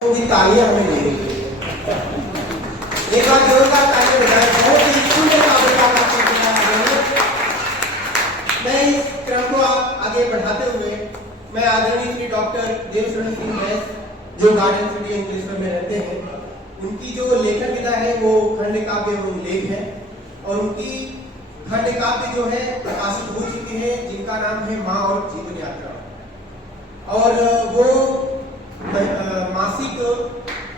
की तालियां हमें ले रही है। एक बार जोरदार तालियां बजाएं। बहुत ही सुंदर काव्यकार आपने बनाया है। मैं इस क्रम को आगे बढ़ाते हुए मैं आदरणीय श्री डॉक्टर देवशरण सिंह बैस जो गार्डन सिटी अंकलेश्वर में रहते हैं, उनकी जो लेखन विधा है वो खंड काव्य एवं लेख है और उनकी खंड काव्य जो है प्रकाशित हो चुके हैं, जिनका नाम है माँ और जीवन यात्रा। और वो मासिक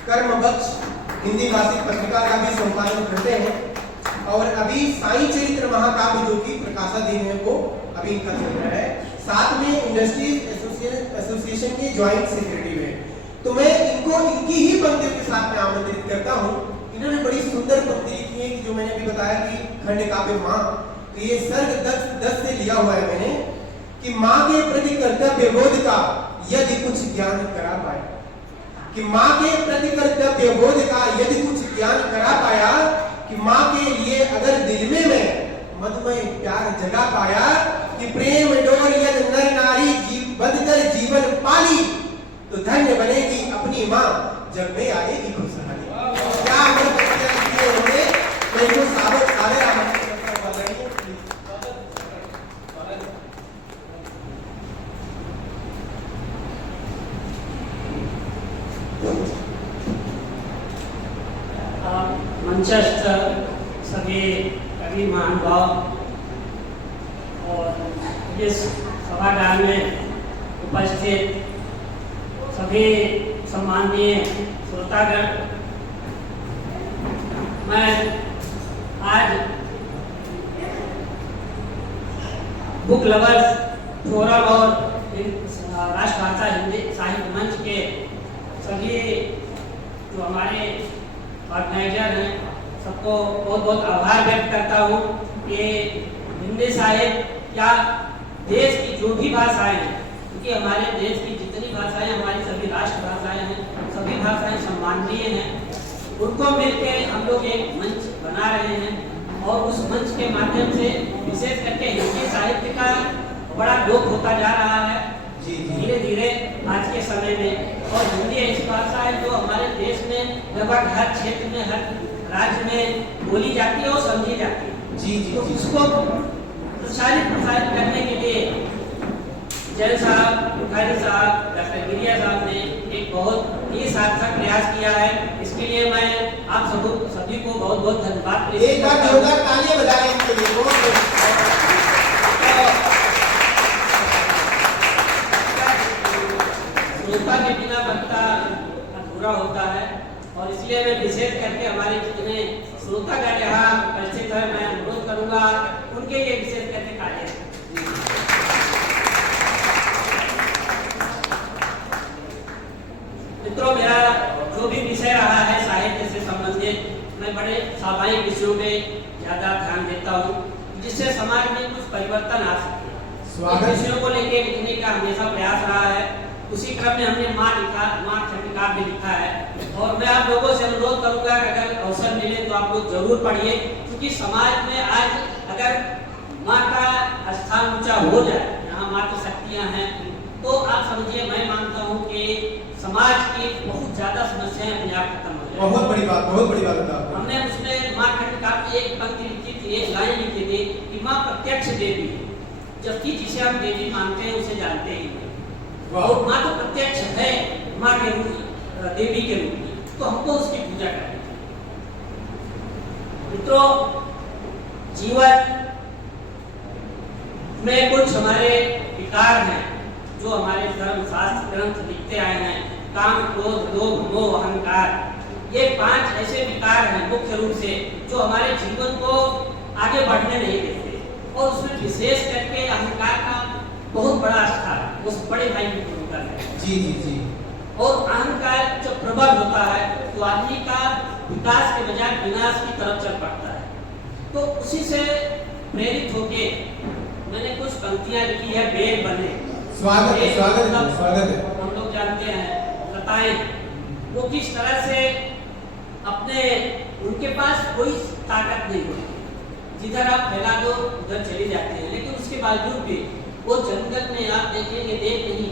कर्म बख्श हिंदी मासिक पत्रिका का भी संपादन करते हैं और अभी साईं चरित्र महाकाव्य जो कि प्रकाशाधीन है वो अभी इनका चल रहा है। साथ में इंडस्ट्रीज एसोसिएशन के ज्वाइंट सेक्रेटरी है। तो मैं इनको इनकी ही पंक्तियों के साथ में आमंत्रित करता हूँ। इन्होंने बड़ी सुंदर पंक्ति लिखी है कि जो मैंने अभी बताया कि खंड काव्य माँ, तो ये सर्ग 10 से लिया हुआ है मैंने कि माँ के प्रति कर्तव्य बोध का यदि कुछ ज्ञान करा पाए, कि माँ के प्रति कर्तव्य बोध का यदि कुछ ज्ञान करा पाया, कि माँ के लिए अगर दिल में मैं मधुमय प्यार जगा पाया, कि प्रेम डोर यद नर नारी बदकर जीवन पाली, तो धन्य बनेगी अपनी माँ जब में आएगी खुशहाली। क्या हम होंगे, मैं इनको सारे मंचस्थ सभी कवि महानुभाव और इस सभागार में उपस्थित सभी सम्माननीय श्रोतागण, मैं आज बुक लवर्स फोरम और राष्ट्रभाषा हिंदी साहित्य मंच के सभी जो हमारे ऑर्गेनाइजर हैं सबको बहुत बहुत आभार व्यक्त करता हूँ कि हिंदी साहित्य या देश की जो भी भाषाएं हैं, क्योंकि हमारे देश की जितनी भाषाएं हमारी सभी राष्ट्रभाषाएं हैं, सभी भाषाएं सम्माननीय हैं, उनको मिलकर हम लोग एक मंच बना रहे हैं और उस मंच के माध्यम से विशेष करके हिंदी साहित्य का बड़ा लोप होता जा रहा है धीरे धीरे आज के समय में। और हिंदी ऐसी भाषा है जो हमारे देश में लगभग हर क्षेत्र में हर राज्य में बोली जाती है और समझी जाती है। तो इसको प्रसारित करने के लिए जैन साहब, बुखारी साहब, डॉक्टर गिरिया साहब ने एक बहुत ही सार्थक प्रयास किया है। इसके लिए मैं आप सभी को बहुत बहुत धन्यवाद। एक बार जोरदार तालियां बजाएं इनके लिए। श्रोता के बिना वक्ता अधूरा होता है और इसलिए मैं विशेष करके हमारे जितने श्रोतागण यहाँ उपस्थित है, मैं अनुरोध करूंगा उनके लिए विशेष करके कार्य। मित्रों, मेरा जो भी विषय रहा है साहित्य से संबंधित, मैं बड़े सामाजिक विषयों पे ज्यादा ध्यान देता हूँ जिससे समाज में कुछ परिवर्तन आ सके। विषयों को लेकर लिखने का हमेशा प्रयास रहा है। उसी क्रम में हमने माँ खंड काव्य लिखा है और मैं आप लोगों से अनुरोध करूंगा कि अगर अवसर मिले तो आप लोग जरूर पढ़िए, क्योंकि समाज में आज अगर माँ का स्थान ऊंचा हो जाए, यहाँ मातृ शक्तियाँ हैं, तो आप समझिए, मैं मानता हूँ कि समाज की बहुत ज्यादा समस्याएं अपने आप खत्म हो जाए। बहुत बड़ी बात। हमने उसमें माँ खंड काव्य एक पंक्ति लिखी थी, एक लाइन लिखी थी कि माँ प्रत्यक्ष देवी है, जबकि जिसे हम देवी मानते हैं उसे जानते ही नहीं। और माँ तो प्रत्यक्ष है, माँ के रूप, देवी के रूप में, तो हमको उसकी पूजा करनी चाहिए। मित्रों, जीवन में कुछ हमारे विकार हैं जो हमारे धर्मशास्त्र ग्रंथ लिखते आए हैं। काम, क्रोध, लोभ, मोह, अहंकार, ये 5 ऐसे विकार हैं मुख्य रूप से जो हमारे जीवन को आगे बढ़ने नहीं देते और उसमें विशेष करके अहंकार का बहुत बड़ा स्थान उस बड़े भाई की भूमिका है। जी। और अहंकार जब प्रबल होता है तो आदमी का विकास के बजाय विनाश की तरफ चल पड़ता है। तो उसी से प्रेरित होके मैंने कुछ पंक्तियां लिखी है। वेद बने, स्वागत है। हम लोग जानते हैं लताएं, वो किस तरह से अपने, उनके पास कोई ताकत नहीं होती, जिधर आप फैला दो उधर चले जाते हैं, लेकिन उसके बावजूद भी वो जंगल में आप देखेंगे, देख नहीं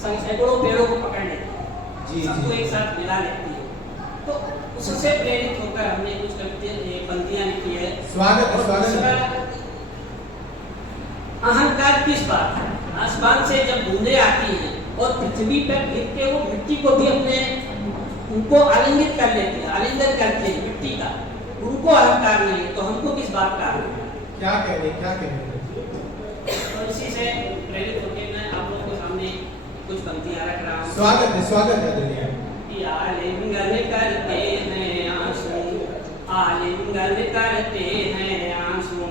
सैकड़ों पेड़ों को पकड़ लेते हैं। जी, सबको जी। एक साथ मिला लेती है। तो उससे प्रेरित होकर हमने कुछ पंक्तियां लिखी है। स्वागत है, और स्वागत दूसरा, है। अहंकार किस बात है? आसमान से जब बूंदे आती हैं और पृथ्वी पर गिर के वो मिट्टी को भी अपने उनको आलिंगित कर लेते हैं, आलिंगन करते हैं मिट्टी का, उनको अहंकार नहीं है, तो हमको किस बात का अहंकार? क्या कह रहे, क्या कह रहे? और इसी से प्रेरित होकर मैं आप लोगों के सामने कुछ पंक्तियां रख रहा हूँ। स्वागत है दुनिया। कि आलिंगन करते हैं आंसू, आलिंगन करते हैं आंसू,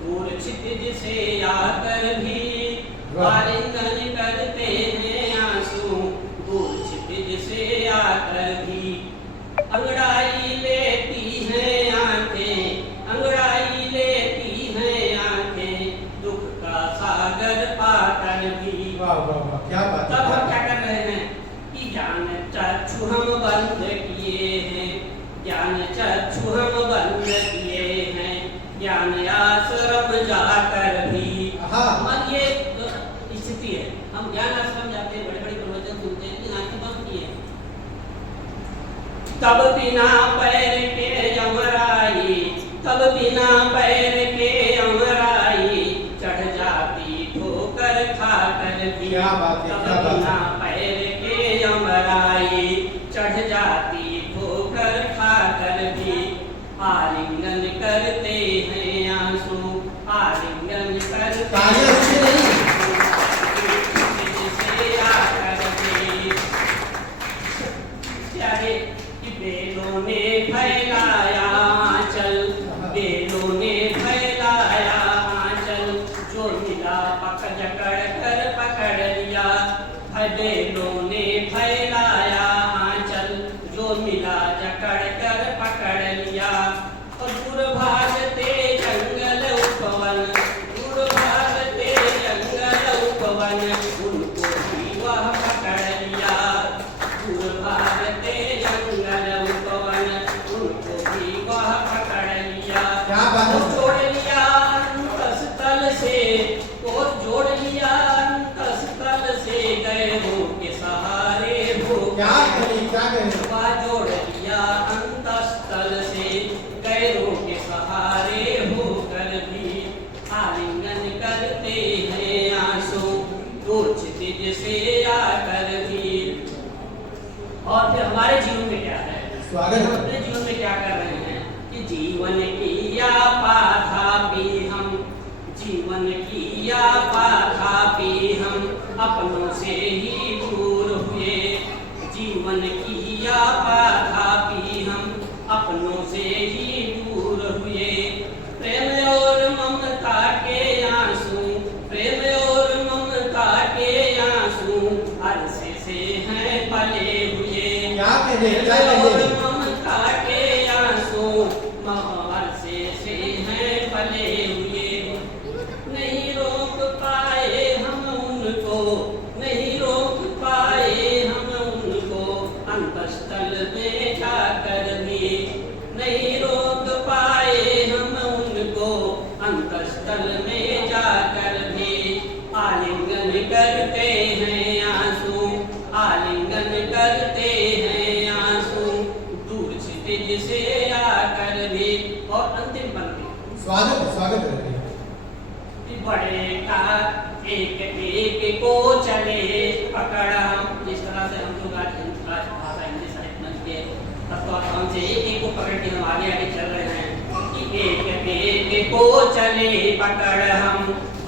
दूर क्षितिज से आकर भी आलिंगन करते हैं आंसू, दूर क्षितिज से आकर भी अंगड़ाई लेती हैं आंखें, अंगड़ाई लेती हैं आंखें, दुख का सागर पाकर भी। वाह वाह वाह, क्या बात तब हम है। क्या कर रहे हैं कि ज्ञान चक्षु हम बंद किए हैं, ज्ञान चक्षु हम बंद किए हैं, ज्ञान आश्रम जाकर भी। हाँ। हमारी ये स्थिति है, हम ज्ञान आश्रम जाते हैं, बड़े बड़े प्रवचन सुनते हैं, लेकिन आंखें बंद किए हैं। तब बिना पैर के अमराई, तब बिना पैर के अमराई, चढ़ जाती ठोकर खाकर भी। क्या बात है, तब क्या बात है। बिना पैर के अमराई, चढ़ जाती ठोकर खाकर भी, आलिंगन करते हैं आंसू, आलिंगन करते तालियां अच्छी नहीं। से आकर भी। प्यारे कि बेलों ने फैलाया आंचल, बेलों ने फैलाया आंचल, जो मिला पकड़ कर पकड़ लिया है, बेलों ने फैलाया आंचल, जो मिला जकड़ कर पकड़ लिया। और दूर भागते जंगल उपवन, दूर भागते जंगल उपवन, उनको भी वह पकड़ लिया। दूर भागते जंगल उपवन, उनको भी वह पकड़ लिया। क्या बात है। और जोड़ लिया अंतस्तल से, और जोड़ लिया अंतस्तल से, गैरों के सहारे हो। क्या कह रहे, क्या कह रहे? वह जोड़ लिया अंतस्तल से, गैरों के सहारे होकर भी, आलिंगन करते हैं आंसू, दूर क्षितिज से आकर भी। और फिर हमारे जीवन में क्या है? स्वागत है। हम अपने जीवन में क्या कर रहे हैं कि जीवन की आपाधा भी हम, जीवन की आपाधा भी हम, अपनों से ही दूर हुए। जीवन की आपाधा भी हम, अपनों से ही दूर हुए। प्रेम और ममता के आंसू, प्रेम और ममता के आंसू, अरसे से हैं पले हुए। क्या कह रहे, क्या कह और रहे? ममता के आंसू, अरसे से हैं पले हुए। नहीं रोक पाए हम उनको, नहीं रोक पाए हम उनको, अंतस्तल में जाकर भी। नहीं रोक पाए हम उनको, अंतस्तल में जाकर भी, आलिंगन करते हैं आंसू, आलिंगन करते हैं आंसू, दूर क्षितिज से आकर भी। और अंतिम पंक्ति, स्वागत है दुनिया। बड़े का एक एक को चले पकड़ हम। जिस तरह से हम लोग आज भाषा हिंदी साहित्य मंच के तत्वावधान से एक एक को पकड़ के हम आगे आगे चल रहे हैं कि एक एक को चले पकड़ हम,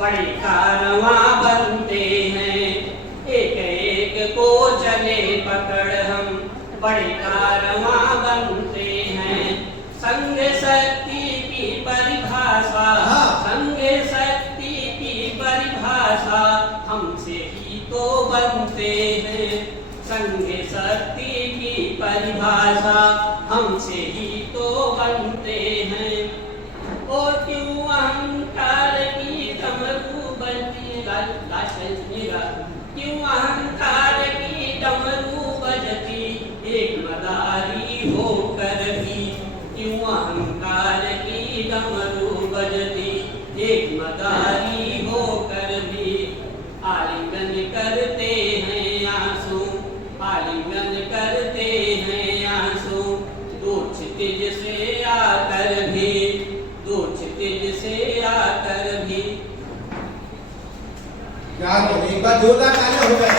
बड़े कारवां बनते हैं। एक एक को चले पकड़ हम, बड़े कारवां बनते हैं। संग शक्ति की परिभाषा, संग शक्ति की परिभाषा, हमसे ही तो बनते हैं। संग शक्ति की परिभाषा, हमसे ही तो बनते हैं। और क्यों अहंकार की डमरू बजती, लास्ट लाइन सुनिएगा, क्यों अहंकार की डमरू बजती, एक मदारी होकर भी। क्यों अहंकार की डमरू बजती, एक मदारी होकर भी, आलिंगन करते हैं आंसू, आलिंगन बात, जोरदार तालियां हो जाए।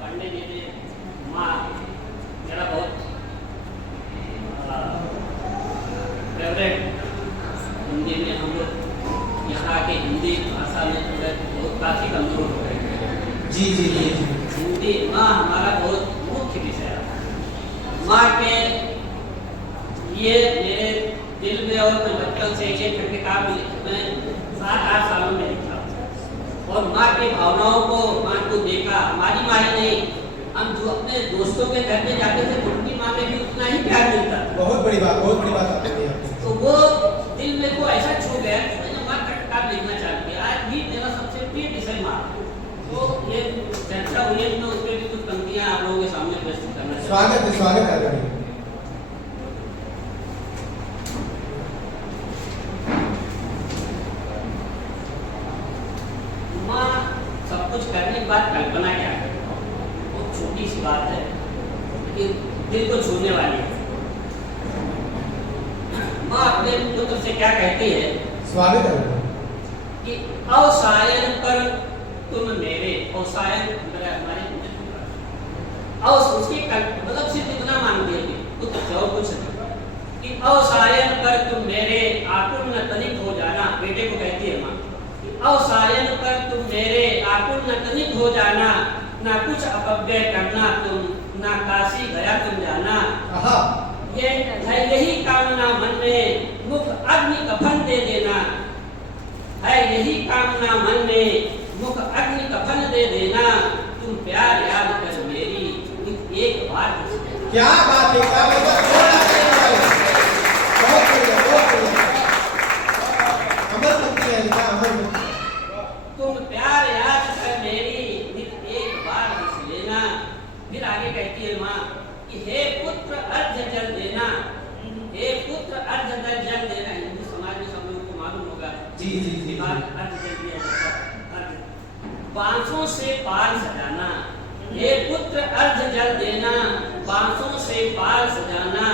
पंडित जी ने माँ मेरा बहुत फेवरेट, हिंदी में हम लोग यहाँ के हिंदी भाषा में बहुत काफ़ी कमजोर हो गए हैं। जी जी जी। हिंदी माँ हमारा बहुत मुख्य विषय है। माँ के लिए मेरे दिल में और मैं बचपन से एक करके काम मैं 7-8 सालों में लिखा और माँ की भावनाओं को, माँ को देखा। हमारी माँ ही नहीं, हम जो अपने दोस्तों के घर में जाते थे उनकी माँ में भी उतना ही प्यार मिलता। बहुत बड़ी बात आपने कही। तो वो दिल में को ऐसा छू गया कि मैंने माँ का किताब लिखना चालू किया। आज भी मेरा सबसे प्रिय विषय माँ। तो ये चर्चा हुई है, मैं उस पर भी कुछ पंक्तियाँ आप लोगों के सामने प्रस्तुत करना चाहता हूँ। स्वागत है। माँ सब कुछ करने के बाद कल्पना क्या है, बहुत छोटी सी बात है लेकिन दिल को छूने वाली है। माँ अपने पुत्र से क्या कहती है? स्वागत है। कि अवसायन पर तुम मेरे, अवसायन हमारे उसकी मतलब सिर्फ इतना मांगती है पुत्र और कुछ नहीं, कि अवसायन पर तुम मेरे आकुल तनिक हो जाना। बेटे को कहती है माँ, अवसायन पर तुम मेरे आकुल तनिक हो जाना, ना कुछ अपव्यय करना तुम, ना काशी गया तुम जाना। ये है यही कामना मन में, मुख अग्नि कफन दे देना है। यही कामना मन में, मुख अग्नि कफन दे देना। तुम प्यार याद कर मेरी एक बार। क्या बात है, क्या बात है। बहुत बढ़िया, बहुत बढ़िया। अमर पंक्ति है, अमर। तुम प्यार याद कर मेरी एक बार हंस लेना। फिर आगे कहती है माँ कि हे पुत्र अर्घ्य जल देना, हे पुत्र अर्घ्य जल देना। हिंदू समाज में सब लोगों को मालूम होगा जी जी जी। अर्घ्य जल दिया जाता है। बांसों से पाल सजाना, हे पुत्र अर्घ्य जल देना। बांसों से पाल सजाना,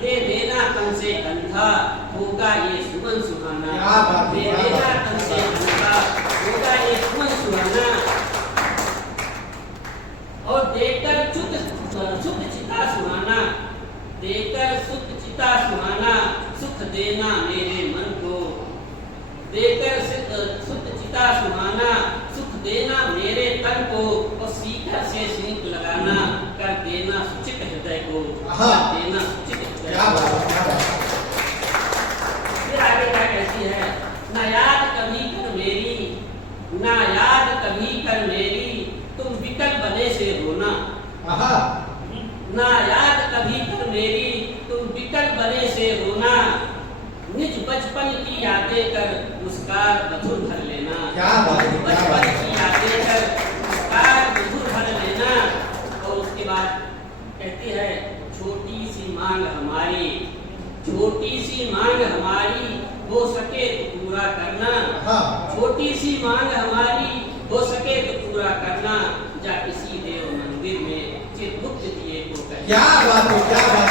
दे देना तन से कंधा, होगा ये सुमन सुहाना। क्या बात है, दे देना तन से कंधा, होगा ये सुमन सुहाना। और देकर सुख चिता सुहाना, देकर सुख चिता सुहाना। सुख देना मेरे मन को, देकर सुख चिता सुहाना। सुख देना मेरे तन को, और सीकर से सिंक लगाना। कर देना सुचित हृदय को, कर देना सुचित हृदय को। फिर आगे क्या कहती है? ना याद कभी कर मेरी, ना याद कभी कर मेरी, तुम विकल बने से रोना। ना याद कभी कर मेरी, तुम विकल बने से रोना। निज बचपन की यादें कर मुस्कान मधुर भर लेना। क्या बात है, बचपन की यादें कर मुस्कान मधुर भर लेना। और उसके बाद कहती है छोटी सी मांग हमारी, छोटी सी मांग हमारी, हो सके तो पूरा करना। छोटी सी मांग हमारी, हो सके तो पूरा करना। जा इसी देव मंदिर में चित मुक्त दिए को। क्या बात है, क्या बात